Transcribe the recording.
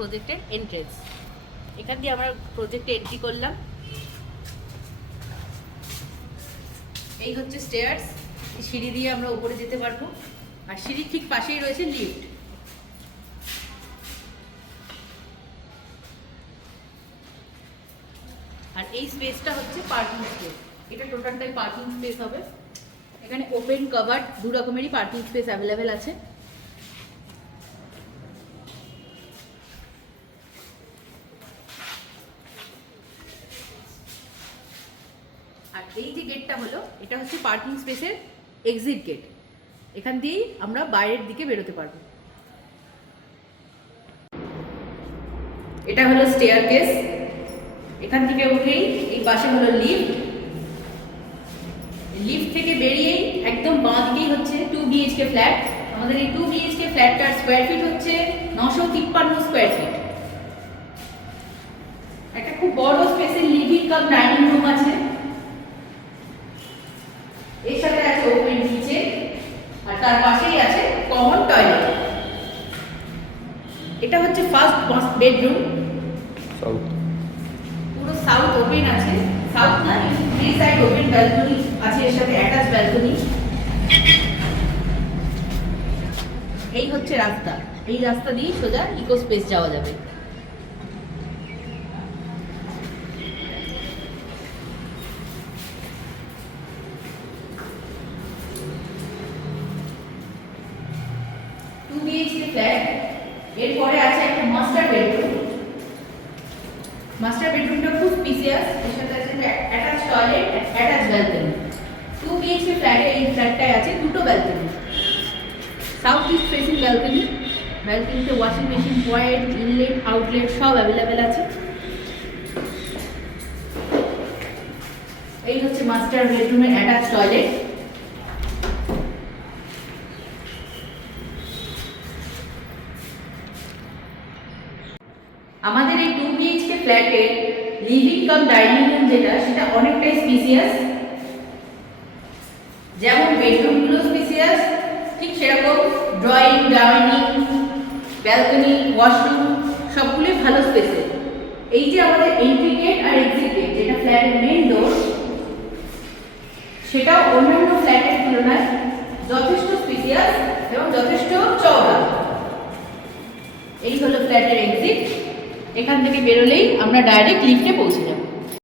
প্রজেক্টের এন্ট্রেন্স। এখান দিয়ে আমরা প্রজেক্টে এন্ট্রি করলাম। এই হচ্ছে স্টেয়ার্স, সিঁড়ি দিয়ে আমরা উপরে যেতে পারবো। আর সিঁড়ির ঠিক পাশেই রয়েছে লিফট। আর এই স্পেসটা হচ্ছে পার্কিং স্পেস। এটা টোটালটাই পার্কিং স্পেস হবে। এখানে ওপেন কভার্ড দু রকমেরই পার্কিং স্পেস অ্যাভেলেবেল আছে। আর এই যে গেটটা হলো, এটা হচ্ছে পার্কিং স্পেসের এক্সিট গেট। এখান দিয়েই আমরা বাইরের দিকে বেরোতে পারবো। এটা হলো স্টেয়ারকেস। এখান থেকে উঠেই এই পাশে হলো লিফট। লিফট থেকে বেরিয়েই একদম বাঁ দিকেই হচ্ছে 2 BHK ফ্ল্যাট। আমাদের এই 2 BHK ফ্ল্যাটটার স্কোয়ার ফিট হচ্ছে 953 স্কোয়ার ফিট। একটা খুব বড় স্পেসের লিভিং কাম ডাইনিং রুম আছে। এর সাথে আছে ওপেন কিচেন, আর তার পাশেই আছে কমন টয়লেট। এটা হচ্ছে ফার্স্ট বেডরুম। পুরো সাউথ ওপেন আছে, সাউথ না, থ্রি সাইড ওপেন ব্যালকনি আছে, এর সাথে অ্যাটাচ ব্যালকনি। এই হচ্ছে রাস্তা, এই রাস্তা দিয়ে সোজা ইকো স্পেস যাওয়া যাবে। ফ্ল্যাট। এরপরে আছে একটা মাস্টার বেডরুম। মাস্টার বেডরুমটা খুব স্পেসিয়াস, এর সাথে আছে attach toilet, attach balcony. 2 BHK ফ্ল্যাটে এই ফ্ল্যাটটায় আছে দুটো balcony, south east facing balcony. ব্যালকনিতে washing machine point, inlet, outlet সব অ্যাভেলেবেল আছে। এই হচ্ছে মাস্টার বেডরুমের অ্যাটাচ টয়লেট। আমাদের এই 2 BHK ফ্ল্যাটের লিভিং কাম ডাইনিং রুম যেটা, সেটা অনেকটাই স্পেসিয়াস। যেমন বেডরুমগুলো স্পেসিয়াস, ঠিক সেরকম ড্রয়িং, ডাইনিং, ব্যালকনি, ওয়াশরুম সবগুলোই ভালো স্পেসে। এই যে আমাদের এন্ট্রি গেট আর এক্সিট গেট, যেটা ফ্ল্যাটের মেইন ডোর, সেটাও অন্যান্য ফ্ল্যাটের তুলনায় যথেষ্ট স্পেসিয়াস এবং যথেষ্ট চওড়া। এই হলো ফ্ল্যাটের এক্সিট। এখান থেকে বেরোলেই আমরা ডাইরেক্ট লিফটে পৌঁছে যাব।